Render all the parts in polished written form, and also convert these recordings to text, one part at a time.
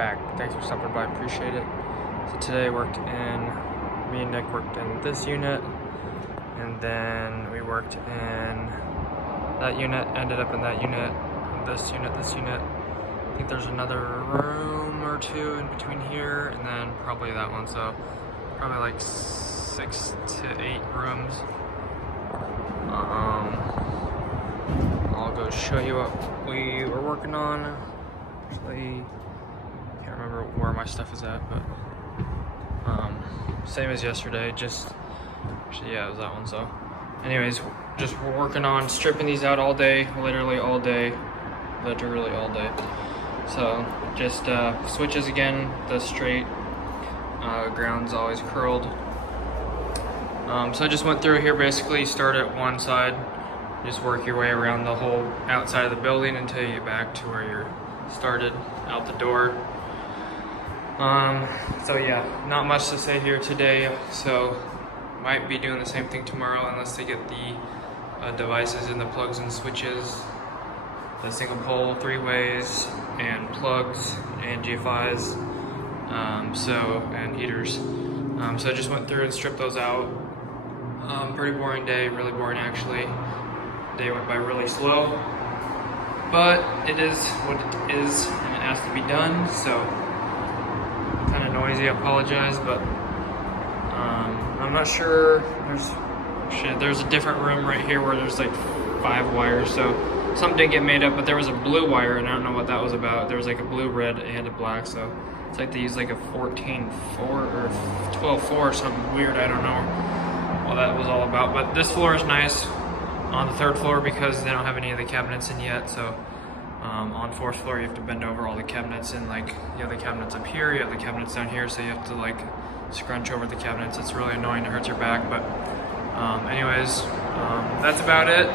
back. Thanks for stopping by, appreciate it. So today me and Nick worked in this unit, and then we worked in that unit, ended up in that unit, this unit. I think there's another room or two in between here, and then probably that one, so probably like 6 to 8 rooms. I'll go show you what we were working on. Actually, can't remember where my stuff is at, but same as yesterday, actually, yeah, it was that one. So anyways, we're working on stripping these out all day, literally all day. So just switches again, the straight, ground's always curled. So I just went through here, basically start at one side, just work your way around the whole outside of the building until you get back to where you're started, out the door. So yeah, not much to say here today, so might be doing the same thing tomorrow unless they get the devices and the plugs and switches, the single pole 3-ways and plugs and GFIs, and heaters. So I just went through and stripped those out. Pretty boring day, really boring actually. Day went by really slow, but it is what it is and it has to be done. So kind of noisy, I apologize, but I'm not sure. There's a different room right here where there's like 5 wires, so something did get made up, but there was a blue wire and I don't know what that was about. There was like a blue, red, and a black, so it's like they used like a 14-4 or 12-4 or something weird. I don't know what that was all about, but this floor is nice on the 3rd floor because they don't have any of the cabinets in yet. So on 4th floor you have to bend over all the cabinets, and like you have the cabinets up here, you have the cabinets down here, so you have to like scrunch over the cabinets. It's really annoying, it hurts your back, but anyways, that's about it.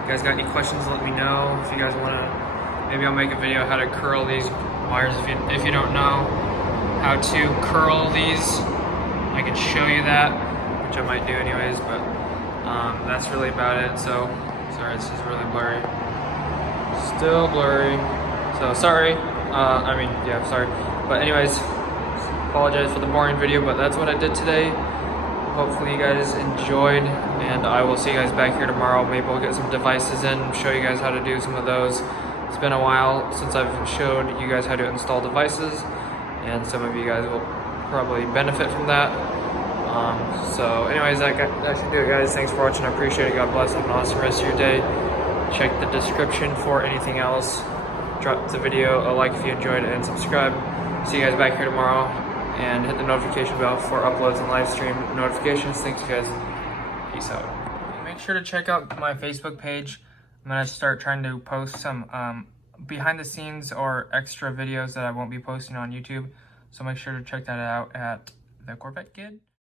If you guys got any questions, let me know. If you guys want to, maybe I'll make a video how to curl these wires. If you don't know how to curl these, I can show you that, which I might do anyways, but that's really about it. So sorry, this is really blurry, still blurry, so sorry. Sorry, but anyways, apologize for the boring video, but that's what I did today. Hopefully you guys enjoyed, and I will see you guys back here tomorrow. Maybe we'll get some devices in, show you guys how to do some of those. It's been a while since I've showed you guys how to install devices, and some of you guys will probably benefit from that. So anyways, that should do it, guys. Thanks for watching, I appreciate it. God bless, have an awesome rest of your day. Check the description for anything else. Drop the video a like if you enjoyed it, and subscribe. See you guys back here tomorrow, and hit the notification bell for uploads and live stream notifications. Thanks, guys. Peace out. Make sure to check out my Facebook page. I'm gonna start trying to post some behind the scenes or extra videos that I won't be posting on YouTube. So make sure to check that out at The Corvette Kid.